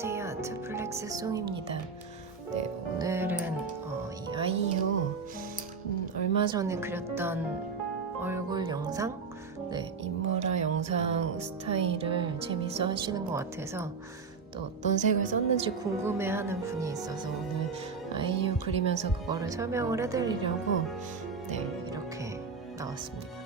안녕하세요. 아트플렉스 송입니다. 네, 오늘은 어, 이 아이유 음, 얼마 전에 그렸던 얼굴 영상, 네, 인물화 영상 스타일을 재밌어 하시는 것 같아서 또 어떤 색을 썼는지 궁금해하는 분이 있어서 오늘 아이유 그리면서 그거를 설명을 해드리려고 네, 이렇게 나왔습니다.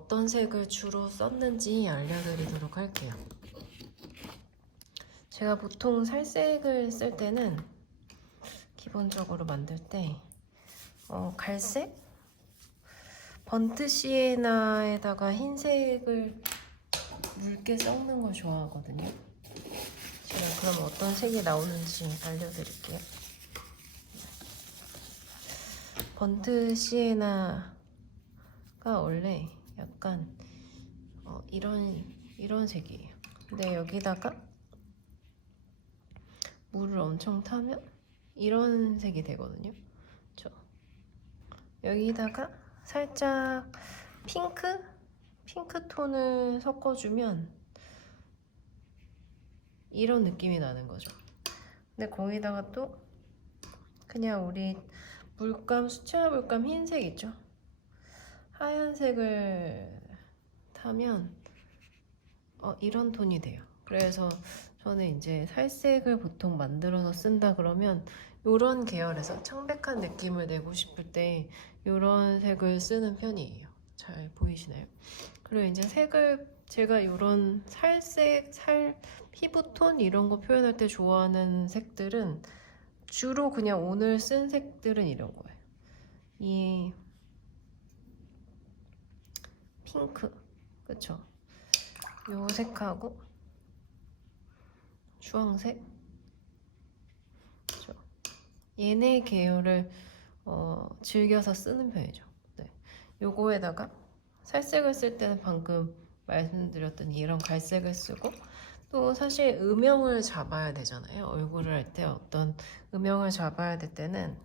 어떤 색을 주로 썼는지 알려드리도록 할게요. 제가 보통 살색을 쓸 때는 기본적으로 만들 때 어, 갈색, 번트 시에나에다가 흰색을 묽게 섞는 걸 좋아하거든요. 제가 그럼 어떤 색이 나오는지 알려드릴게요. 번트 시에나가 원래 약간 어, 이런 이런 색이에요. 근데 여기다가 물을 엄청 타면 이런 색이 되거든요. 저 여기다가 살짝 핑크 핑크 톤을 섞어주면 이런 느낌이 나는 거죠. 근데 거기다가 또 그냥 우리 물감 수채화 물감 흰색 있죠? 하얀색을 타면 어, 이런 톤이 돼요. 그래서 저는 이제 살색을 보통 만들어서 쓴다 그러면 이런 계열에서 창백한 느낌을 내고 싶을 때 이런 색을 쓰는 편이에요. 잘 보이시나요? 그리고 이제 색을 제가 이런 살색, 살, 피부톤 이런 거 표현할 때 좋아하는 색들은 주로 그냥 오늘 쓴 색들은 이런 거예요. 이 핑크, 그쵸? 요 색하고 주황색, 그쵸? 얘네 계열을 어, 즐겨서 쓰는 편이죠. 네. 요거에다가 살색을 쓸 때는 방금 말씀드렸던 이런 갈색을 쓰고 또 사실 음영을 잡아야 되잖아요. 얼굴을 할 때 어떤 음영을 잡아야 될 때는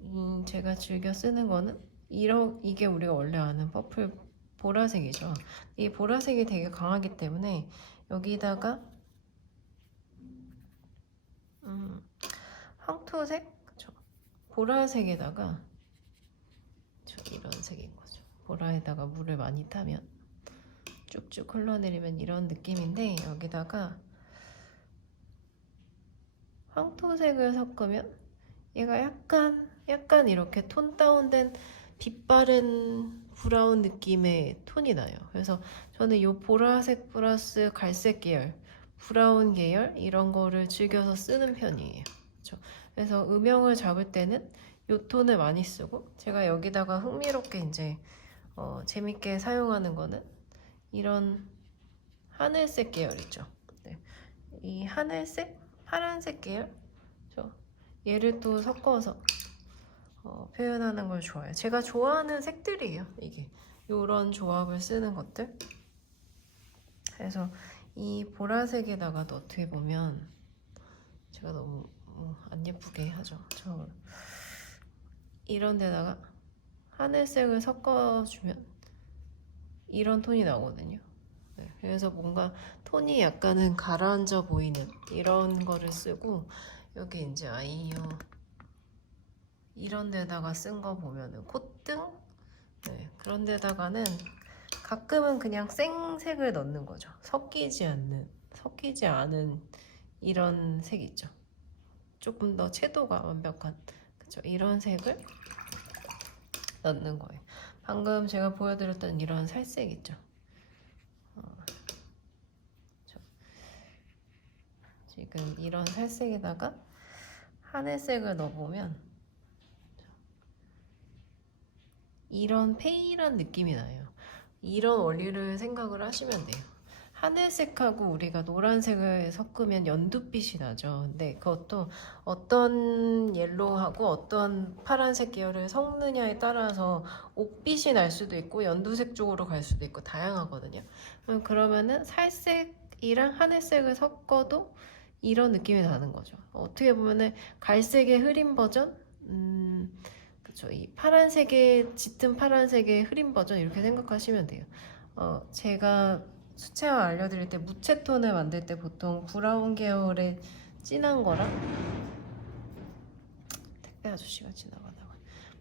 음, 제가 즐겨 쓰는 거는 이런 이게 우리가 원래 아는 퍼플 보라색이죠. 이 보라색이 되게 강하기 때문에 여기다가 음, 황토색, 그쵸? 보라색에다가 저 이런 색인 거죠. 보라에다가 물을 많이 타면 쭉쭉 흘러내리면 이런 느낌인데 여기다가 황토색을 섞으면 얘가 약간 약간 이렇게 톤 다운된 빛바랜 브라운 느낌의 톤이 나요. 그래서 저는 이 보라색 플러스 갈색 계열, 브라운 계열 이런 거를 즐겨서 쓰는 편이에요. 그렇죠? 그래서 음영을 잡을 때는 이 톤을 많이 쓰고 제가 여기다가 흥미롭게 이제 어, 재밌게 사용하는 거는 이런 하늘색 계열이죠. 네. 이 하늘색, 파란색 계열, 저 얘를 또 섞어서 어, 표현하는 걸 좋아해요. 제가 좋아하는 색들이에요. 이게 이런 조합을 쓰는 것들. 그래서 이 보라색에다가도 어떻게 보면 제가 너무 어, 안 예쁘게 하죠. 저 이런 데다가 하늘색을 섞어주면 이런 톤이 나오거든요. 네, 그래서 뭔가 톤이 약간은 가라앉아 보이는 이런 거를 쓰고 여기 이제 아이유 이런 데다가 쓴 거 보면은 콧등 네, 그런 데다가는 가끔은 그냥 생색을 넣는 거죠. 섞이지 않는 섞이지 않은 이런 색 있죠. 조금 더 채도가 완벽한 그쵸 이런 색을 넣는 거예요. 방금 제가 보여드렸던 이런 살색 있죠. 어, 저, 지금 이런 살색에다가 하늘색을 넣어보면 이런 페일한 느낌이 나요. 이런 원리를 생각을 하시면 돼요. 하늘색하고 우리가 노란색을 섞으면 연두빛이 나죠. 근데 그것도 어떤 옐로우하고 어떤 파란색 계열을 섞느냐에 따라서 옥빛이 날 수도 있고 연두색 쪽으로 갈 수도 있고 다양하거든요. 음, 그러면은 살색이랑 하늘색을 섞어도 이런 느낌이 나는 거죠. 어떻게 보면은 갈색의 흐린 버전, 음, 그쵸. 이 파란색의 짙은 파란색의 흐린 버전 이렇게 생각하시면 돼요. 어, 제가 수채화 알려드릴 때 무채 톤을 만들 때 보통 브라운 계열의 진한 거랑 택배 아저씨가 지나가다가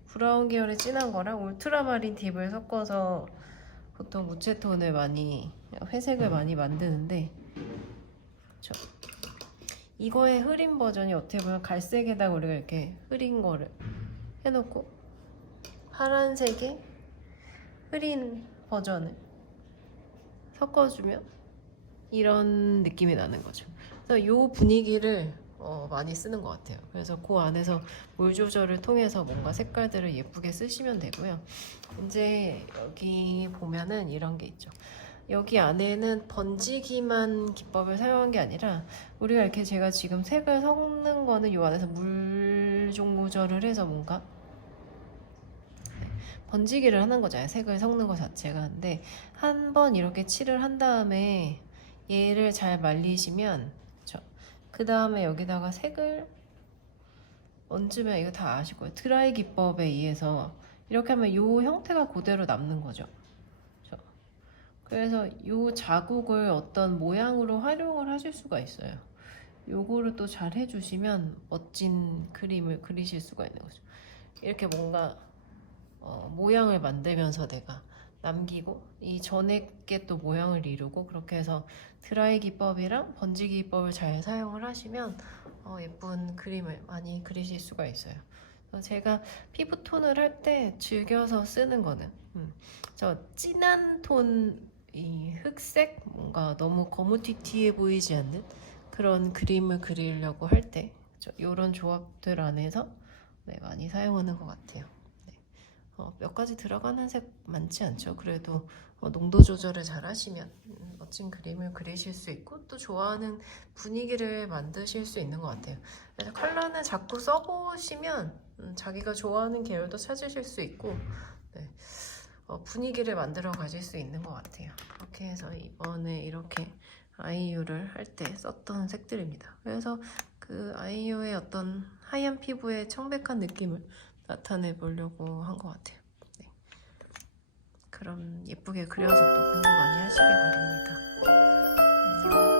브라운 계열의 진한 거랑 울트라마린 딥을 섞어서 보통 무채 톤을 많이 회색을 많이 만드는데 그쵸? 이거의 흐린 버전이 어떻게 보면 갈색에다가 우리가 이렇게 흐린 거를 해놓고 파란색에 흐린 버전을 섞어주면 이런 느낌이 나는 거죠. 그래서 이 분위기를 어, 많이 쓰는 것 같아요. 그래서 그 안에서 물 조절을 통해서 뭔가 색깔들을 예쁘게 쓰시면 되고요. 이제 여기 보면은 이런 게 있죠. 여기 안에는 번지기만 기법을 사용한 게 아니라 우리가 이렇게 제가 지금 색을 섞는 거는 이 안에서 물 종 조절을 해서 뭔가 네, 번지기를 하는 거잖아요. 색을 섞는 것 자체가. 근데 한 번 이렇게 칠을 한 다음에 얘를 잘 말리시면 그 다음에 여기다가 색을 얹으면 이거 다 아실 거예요. 드라이 기법에 의해서 이렇게 하면 이 형태가 그대로 남는 거죠. 그래서 이 자국을 어떤 모양으로 활용을 하실 수가 있어요. 요거를 또 잘 해주시면 멋진 그림을 그리실 수가 있는 거죠. 이렇게 뭔가 어, 모양을 만들면서 내가 남기고 이 전에 게 또 모양을 이루고 그렇게 해서 드라이 기법이랑 번지기 기법을 잘 사용을 하시면 어, 예쁜 그림을 많이 그리실 수가 있어요. 제가 피부 톤을 할 때 즐겨서 쓰는 거는 음, 저 진한 톤 이 흑색 뭔가 너무 거무튀튀해 보이지 않는 그런 그림을 그리려고 할 때 이런 조합들 안에서 네, 많이 사용하는 것 같아요. 네. 어, 몇 가지 들어가는 색 많지 않죠. 그래도 어, 농도 조절을 잘 하시면 음, 멋진 그림을 그리실 수 있고 또 좋아하는 분위기를 만드실 수 있는 것 같아요. 그래서 컬러는 자꾸 써보시면 음, 자기가 좋아하는 계열도 찾으실 수 있고 네. 어, 분위기를 만들어 가실 수 있는 것 같아요. 그렇게 해서 이번에 이렇게 아이유를 할 때 썼던 색들입니다. 그래서 그 아이유의 어떤 하얀 피부의 청백한 느낌을 나타내 보려고 한 것 같아요. 네. 그럼 예쁘게 그려서 또 공부 많이 하시기 바랍니다. 안녕.